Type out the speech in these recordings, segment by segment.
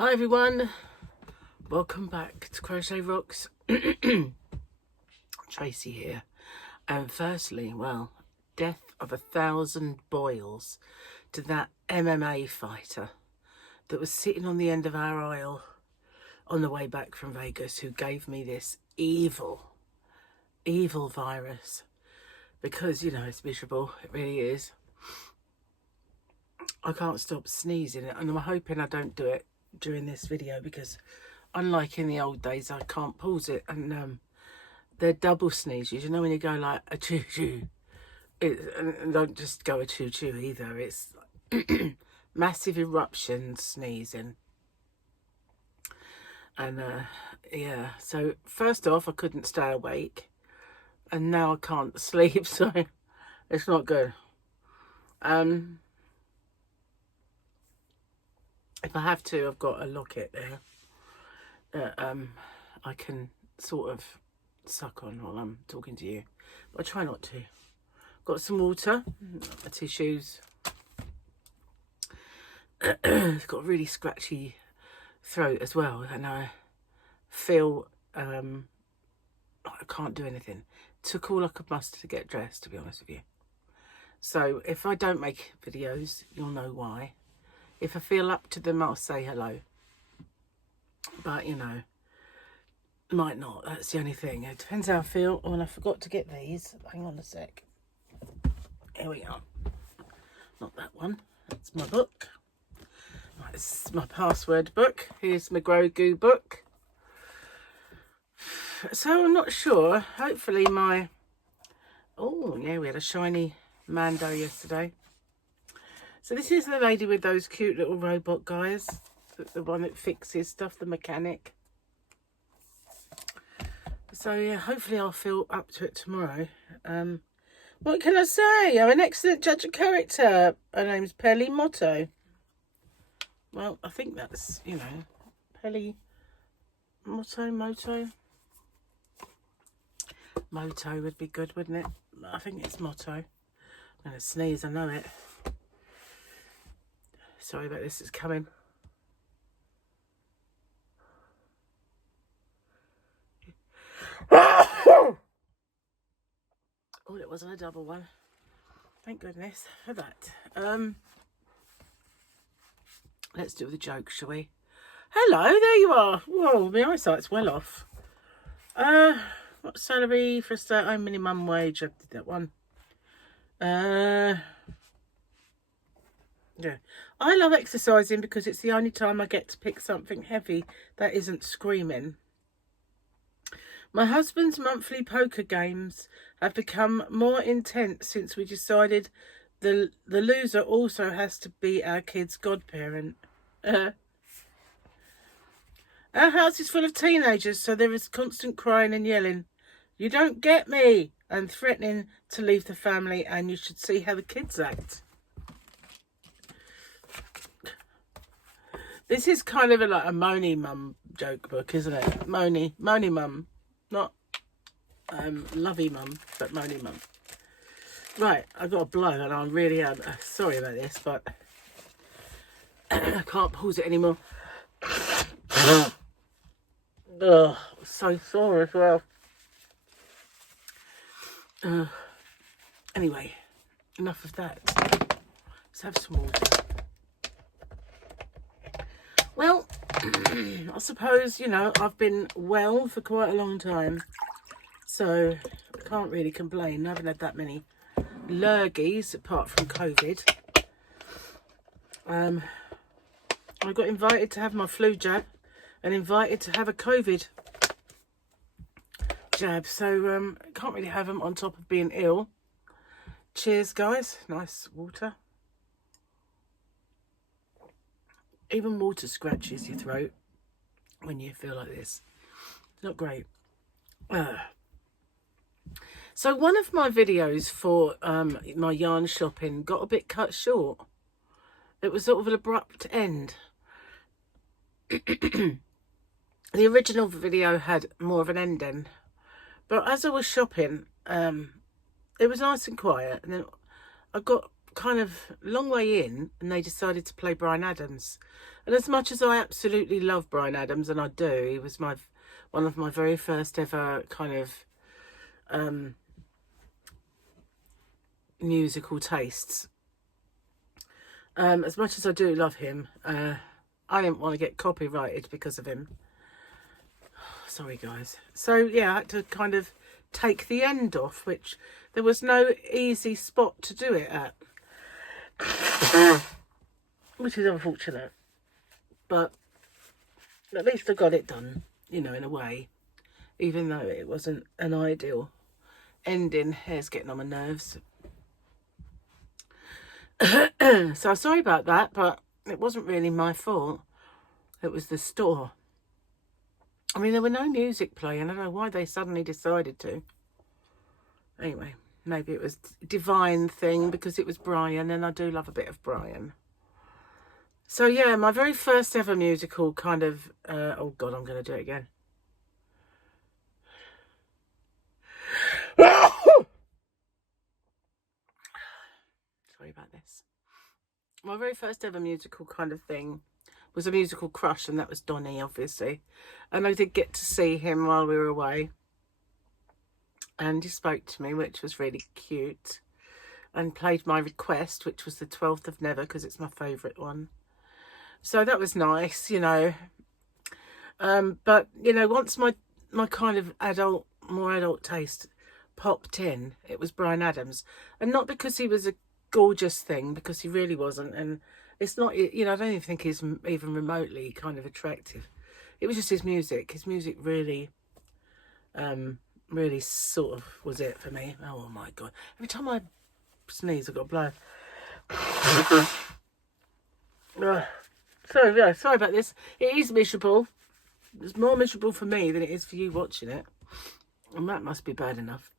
Hi everyone, welcome back to Crochet Rocks. Tracy here. And firstly, well, death of 1,000 boils to that MMA fighter that was sitting on the end of our aisle on the way back from Vegas, who gave me this evil virus, because, you know, it's miserable, it really is. I can't stop sneezing, and I'm hoping I don't do it during this video, because unlike in the old days, I can't pause it, and they're double sneezes, you know, when you go like a choo-choo, and don't just go a choo-choo either, it's massive eruption sneezing. And yeah, so first off, I couldn't stay awake, and now I can't sleep, so it's not good. If I have to, I've got a locket there that I can sort of suck on while I'm talking to you, but I try not to. Got some water, my tissues. It's got a really scratchy throat as well, and I feel I can't do anything. Took all I could muster to get dressed, to be honest with you. So if I don't make videos, you'll know why. If I feel up to them, I'll say hello. But, you know, might not. That's the only thing. It depends how I feel. Oh, and I forgot to get these. Hang on a sec. Here we are. Not that one. That's my book. Right, this is my password book. Here's my Grogu book. So I'm not sure. Hopefully my... Oh, yeah, we had a shiny Mando yesterday. So this is the lady with those cute little robot guys. The one that fixes stuff, the mechanic. So yeah, hopefully I'll feel up to it tomorrow. What can I say? I'm an excellent judge of character. Her name's Pelly Motto. Well, I think that's, you know, Pelly Moto. Moto would be good, wouldn't it? I think it's Motto. I'm going to sneeze, I know it. Sorry about this, it's coming. Oh, it wasn't a double one. Thank goodness for that. Let's do the joke, shall we? Hello, there you are. Whoa, my eyesight's well off. What salary for a stay-at-home minimum wage? I did that one. Yeah, I love exercising because it's the only time I get to pick something heavy that isn't screaming. My husband's monthly poker games have become more intense since we decided the loser also has to be our kid's godparent. Our house is full of teenagers, so there is constant crying and yelling, "You don't get me," and threatening to leave the family, and you should see how the kids act. This is kind of like a moany mum joke book, isn't it? Moany mum. Not lovey mum, but moany mum. Right, I've got a blow and I really am sorry about this, but I can't pause it anymore. Ugh, so sore as well. Anyway, enough of that. Let's have some water. Well, I suppose, you know, I've been well for quite a long time, so I can't really complain. I haven't had that many lurgies apart from COVID. I got invited to have my flu jab and invited to have a COVID jab, so can't really have them on top of being ill. Cheers, guys. Nice water. Even water scratches your throat when you feel like this. It's not great. So one of my videos for my yarn shopping got a bit cut short. It was sort of an abrupt end. The original video had more of an ending. But as I was shopping, it was nice and quiet. And then I got kind of long way in, and they decided to play Bryan Adams. And as much as I absolutely love Bryan Adams, and I do, he was one of my very first ever kind of musical tastes. As much as I do love him, I didn't want to get copyrighted because of him. Sorry, guys. So, yeah, I had to kind of take the end off, which there was no easy spot to do it at. Which is unfortunate. But at least I got it done, you know, in a way. Even though it wasn't an ideal ending. Hair's getting on my nerves. So sorry about that, but it wasn't really my fault. It was the store. I mean, there were no music playing. I don't know why they suddenly decided to. Anyway, maybe it was a divine thing because it was Bryan, and I do love a bit of Bryan. So yeah, my very first ever musical kind of... oh God, I'm going to do it again. Sorry about this. My very first ever musical kind of thing was a musical crush, and that was Donny, obviously. And I did get to see him while we were away. And he spoke to me, which was really cute. And played my request, which was the 12th of Never, because it's my favourite one. So that was nice, you know. But, you know, once my kind of more adult taste popped in, it was Bryan Adams. And not because he was a gorgeous thing, because he really wasn't. And it's not, you know, I don't even think he's even remotely kind of attractive. It was just his music. His music really, really sort of was it for me. Oh my God. Every time I sneeze, I've got blood. Sorry, yeah, sorry about this. It is miserable. It's more miserable for me than it is for you watching it. And that must be bad enough.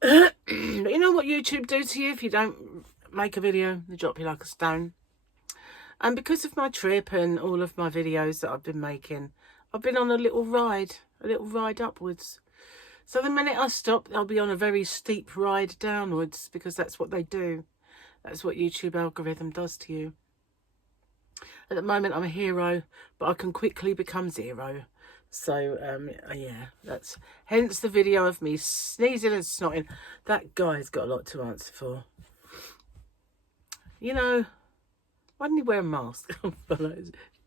But you know what YouTube do to you if you don't make a video? They drop you like a stone. And because of my trip and all of my videos that I've been making, I've been on a little ride upwards. So the minute I stop, I'll be on a very steep ride downwards, because that's what they do. That's what YouTube algorithm does to you. At the moment, I'm a hero, but I can quickly become zero. So, yeah, that's hence the video of me sneezing and snotting. That guy's got a lot to answer for. You know, why didn't he wear a mask?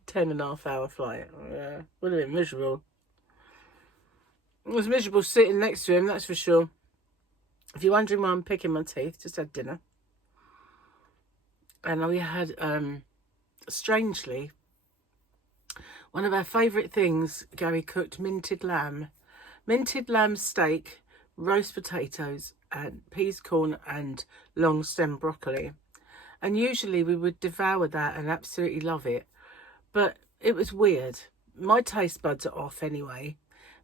10.5-hour flight. Yeah, would have been miserable. It was miserable sitting next to him, that's for sure. If you're wondering why I'm picking my teeth, just had dinner. And we had, strangely, one of our favourite things, Gary cooked minted lamb. Minted lamb steak, roast potatoes, and peas, corn, and long stem broccoli. And usually we would devour that and absolutely love it. But it was weird. My taste buds are off anyway.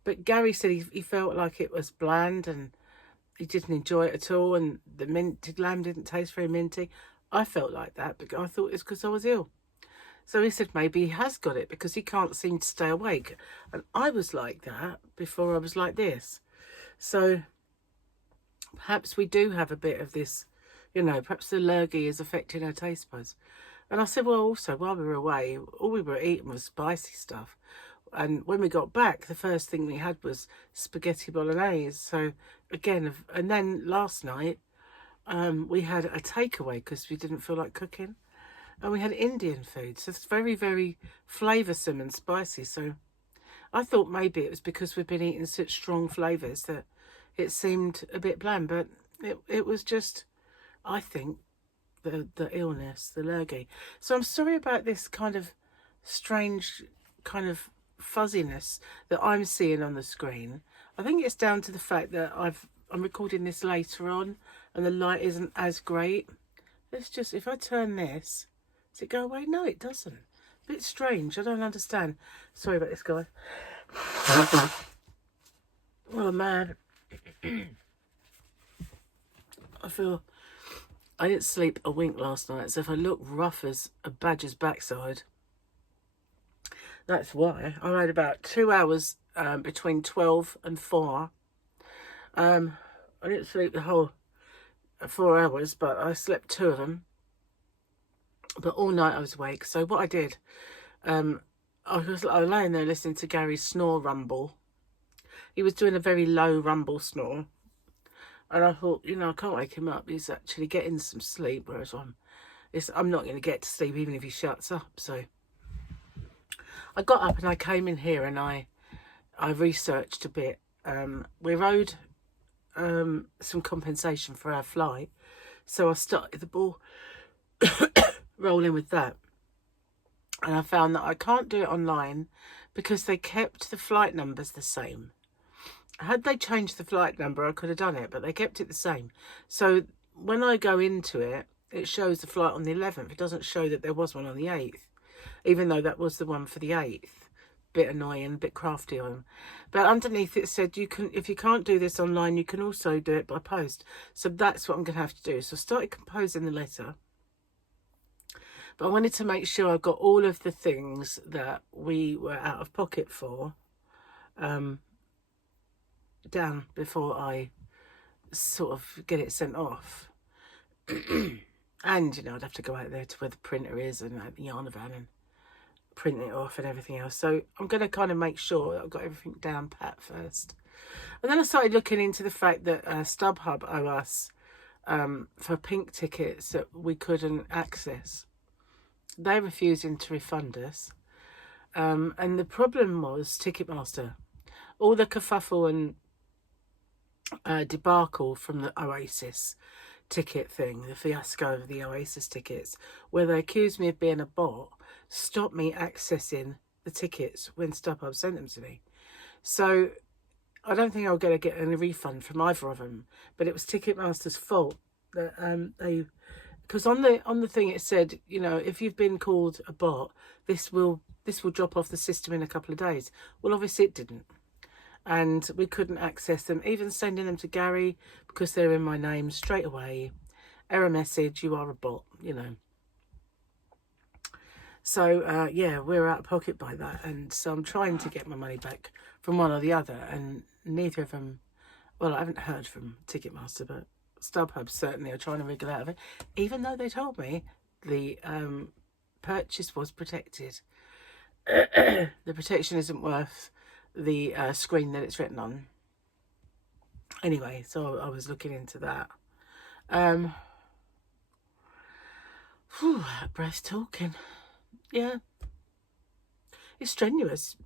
But Gary said he felt like it was bland and he didn't enjoy it at all. And the minted lamb didn't taste very minty. I felt like that, but I thought it's because I was ill. So he said maybe he has got it because he can't seem to stay awake. And I was like that before I was like this. So perhaps we do have a bit of this, you know, perhaps the lurgy is affecting our taste buds. And I said, well, also, while we were away, all we were eating was spicy stuff. And when we got back, the first thing we had was spaghetti bolognese. So again, and then last night, we had a takeaway because we didn't feel like cooking. And we had Indian food. So it's very, very flavoursome and spicy. So I thought maybe it was because we've been eating such strong flavours that it seemed a bit bland. But it was just, I think, the illness, the lurgy. So I'm sorry about this kind of strange kind of fuzziness that I'm seeing on the screen. I think it's down to the fact that I'm recording this later on and the light isn't as great. Let's just, if I turn this, does it go away? No, it doesn't. A bit strange. I don't understand. Sorry about this, guys. Oh, man. I feel I didn't sleep a wink last night, so if I look rough as a badger's backside, that's why. I had about 2 hours between 12 and 4. I didn't sleep the whole 4 hours, but I slept 2 of them. But all night I was awake. So what I did, I was laying there listening to Gary's snore rumble. He was doing a very low rumble snore. And I thought, you know, I can't wake him up. He's actually getting some sleep, whereas I'm not going to get to sleep even if he shuts up. So I got up and I came in here and I researched a bit. We're owed some compensation for our flight. So I started the ball rolling with that. And I found that I can't do it online because they kept the flight numbers the same. Had they changed the flight number, I could have done it, but they kept it the same. So when I go into it, it shows the flight on the 11th. It doesn't show that there was one on the 8th, even though that was the one for the 8th. Bit annoying, bit crafty on them. But underneath it said, you can, if you can't do this online, you can also do it by post. So that's what I'm going to have to do. So I started composing the letter. But I wanted to make sure I got all of the things that we were out of pocket for down before I sort of get it sent off. And, you know, I'd have to go out there to where the printer is and the yarn van and print it off and everything else. So I'm going to kind of make sure that I've got everything down pat first. And then I started looking into the fact that StubHub owe us for pink tickets that we couldn't access. They're refusing to refund us. And the problem was Ticketmaster. All the kerfuffle and debacle from the Oasis ticket thing, the fiasco of the Oasis tickets, where they accused me of being a bot, stopped me accessing the tickets when StubHub sent them to me. So I don't think I'll get any refund from either of them, but it was Ticketmaster's fault that because on the thing it said, you know, if you've been called a bot, this will drop off the system in a couple of days. Well, obviously it didn't. And we couldn't access them, even sending them to Gary because they're in my name straight away. Error message, you are a bot, you know. So, yeah, we're out of pocket by that. And so I'm trying to get my money back from one or the other. And neither of them, well, I haven't heard from Ticketmaster, but StubHub certainly are trying to wriggle out of it. Even though they told me the purchase was protected. The protection isn't worth the screen that it's written on. Anyway, so I was looking into that. Whew, that breath talking. Yeah. It's strenuous,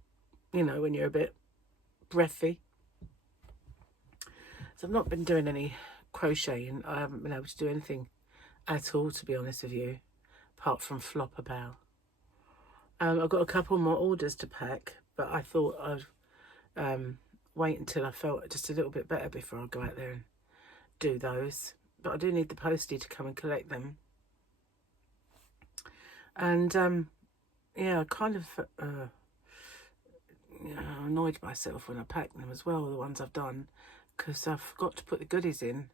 you know, when you're a bit breathy. So I've not been doing any crocheting. I haven't been able to do anything at all, to be honest with you, apart from flop about. I've got a couple more orders to pack, but I thought I'd wait until I felt just a little bit better before I go out there and do those. But I do need the postie to come and collect them. And yeah, I kind of you know, annoyed myself when I packed them as well, the ones I've done, because I forgot to put the goodies in.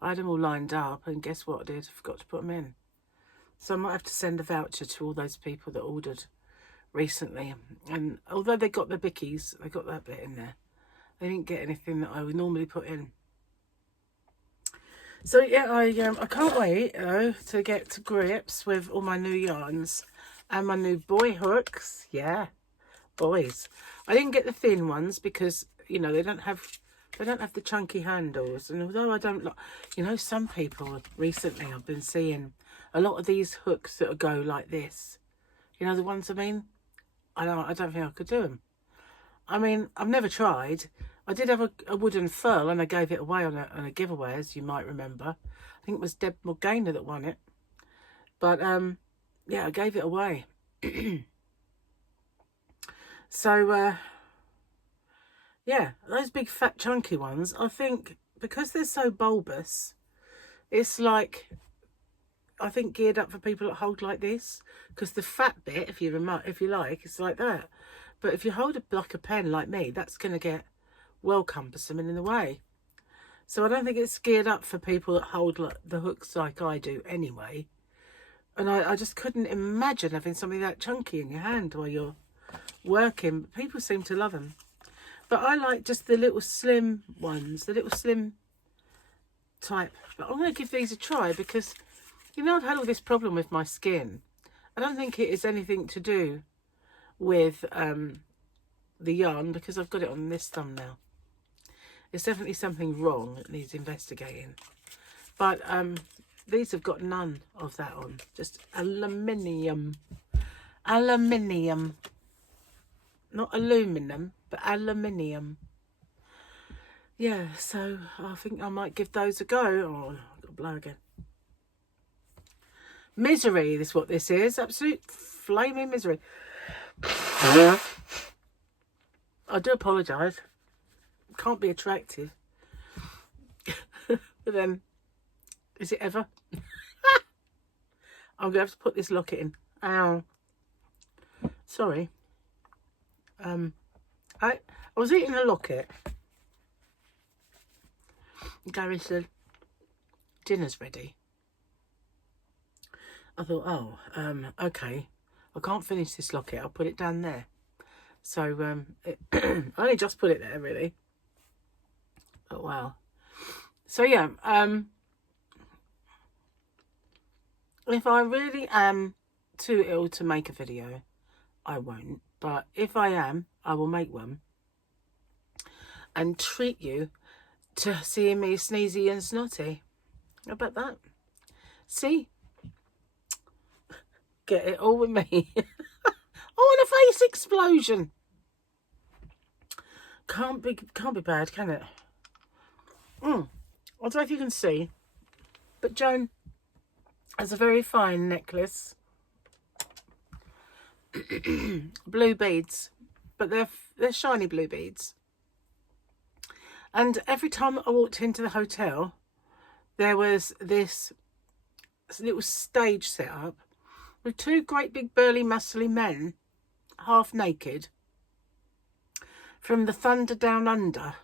I had them all lined up, and guess what I did? I forgot to put them in. So I might have to send a voucher to all those people that ordered recently. And although they got the bickies, they got that bit in there, they didn't get anything that I would normally put in. So yeah, I can't wait though to get to grips with all my new yarns and my new boy hooks. Yeah, boys. I didn't get the thin ones because, you know, they don't have the chunky handles. And although I don't like, you know, some people recently I've been seeing a lot of these hooks that go like this. You know the ones I mean? I don't think I could do them. I mean, I've never tried. I did have a wooden furl and I gave it away on a giveaway, as you might remember. I think it was Deb Morgana that won it. But, yeah, I gave it away. So, yeah, those big fat chunky ones, I think, because they're so bulbous, it's like, I think geared up for people that hold like this. Because the fat bit, if you like, it's like that. But if you hold it like a pen like me, that's going to get well cumbersome and in the way. So I don't think it's geared up for people that hold like the hooks like I do anyway. And I just couldn't imagine having something that chunky in your hand while you're working. People seem to love them. But I like just the little slim ones, the little slim type. But I'm going to give these a try because, you know, I've had all this problem with my skin. I don't think it is anything to do with the yarn, because I've got it on this thumbnail. There's definitely something wrong that needs investigating. But these have got none of that on. Just aluminium. Aluminium. Not aluminum, but aluminium. Yeah, so I think I might give those a go. Oh, I've got to blow again. Misery is what this is. Absolute flaming misery. I do apologise. Can't be attractive. But then, is it ever? I'm going to have to put this locket in. Ow. Sorry. I was eating a locket. Gary said, dinner's ready. I thought, oh, okay. I can't finish this locket. I'll put it down there. So, I only just put it there, really. Oh, wow. So, yeah, if I really am too ill to make a video, I won't. But if I am, I will make one. And treat you to seeing me sneezy and snotty. How about that? See? Get it all with me. Oh, and a face explosion. Can't be bad, can it? I don't know if you can see, but Joan has a very fine necklace. Blue beads, but they're shiny blue beads. And every time I walked into the hotel, there was this little stage set up with two great big burly muscly men, half naked, from the Thunder Down Under,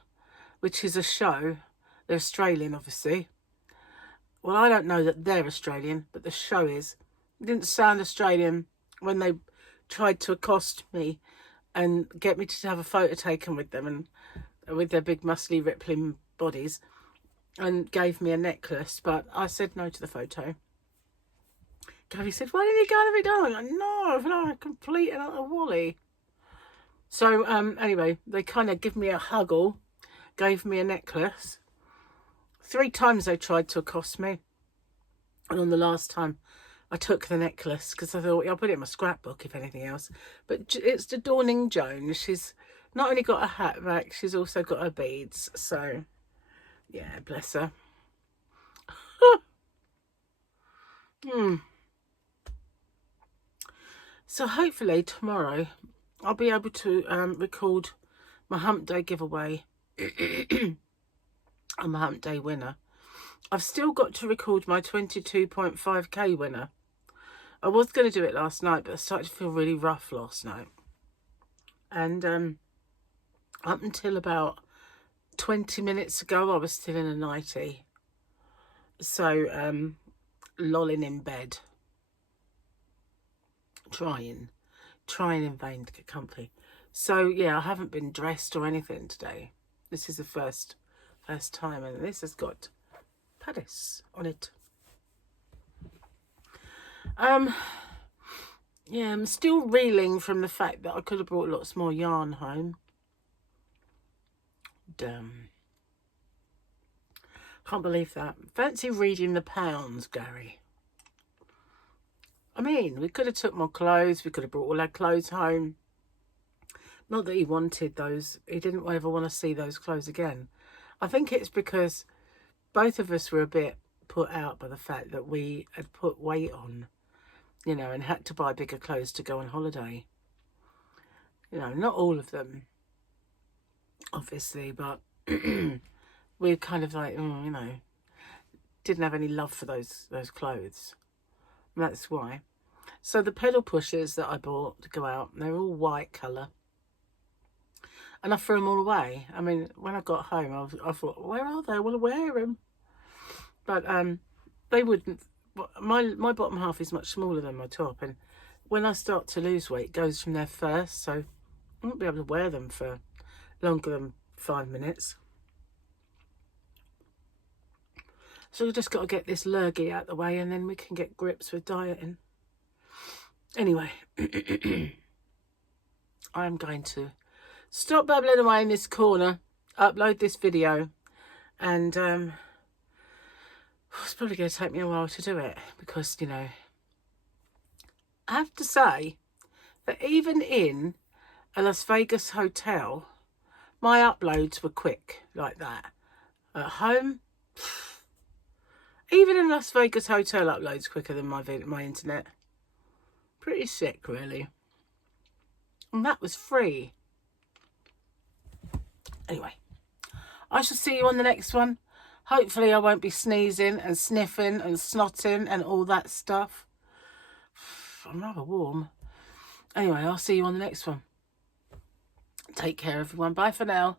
which is a show. They're Australian, obviously. Well, I don't know that they're Australian, but the show is. It didn't sound Australian when they tried to accost me and get me to have a photo taken with them, and with their big muscly rippling bodies, and gave me a necklace, but I said no to the photo. Gary said, why didn't you go and have it done? I'm like, no, I feel like a complete and utter wally. So anyway, they kind of give me a huggle, gave me a necklace. 3 times they tried to accost me, and on the last time I took the necklace because I thought, I'll put it in my scrapbook if anything else. But it's the Dawning Joan. She's not only got a hat back, she's also got her beads. So, yeah, bless her. So hopefully tomorrow I'll be able to record my Hump Day giveaway. I'm a Hump Day winner. I've still got to record my 22.5k winner. I was going to do it last night, but I started to feel really rough last night. And up until about 20 minutes ago, I was still in a nightie. So, lolling in bed. Trying in vain to get comfy. So, yeah, I haven't been dressed or anything today. This is the first time, and this has got paddis on it. Yeah, I'm still reeling from the fact that I could have brought lots more yarn home. Damn. Can't believe that. Fancy reading the pounds, Gary. I mean, we could have took more clothes. We could have brought all our clothes home. Not that he wanted those. He didn't ever want to see those clothes again. I think it's because both of us were a bit put out by the fact that we had put weight on, you know, and had to buy bigger clothes to go on holiday. You know, not all of them, obviously, but we're kind of like, you know, didn't have any love for those clothes. And that's why. So the pedal pushers that I bought to go out, they're all white colour. And I threw them all away. I mean, when I got home, I thought, where are they? I want to wear them. But they wouldn't. My bottom half is much smaller than my top. And when I start to lose weight, it goes from there first. So I won't be able to wear them for longer than 5 minutes. So we've just got to get this lurgy out the way and then we can get grips with dieting. Anyway, I'm going to stop babbling away in this corner, upload this video, and it's probably going to take me a while to do it because, you know, I have to say that even in a Las Vegas hotel, my uploads were quick like that. At home, even in Las Vegas hotel uploads quicker than my internet. Pretty sick, really. And that was free. Anyway, I shall see you on the next one. Hopefully I won't be sneezing and sniffing and snotting and all that stuff. I'm rather warm. Anyway, I'll see you on the next one. Take care, everyone. Bye for now.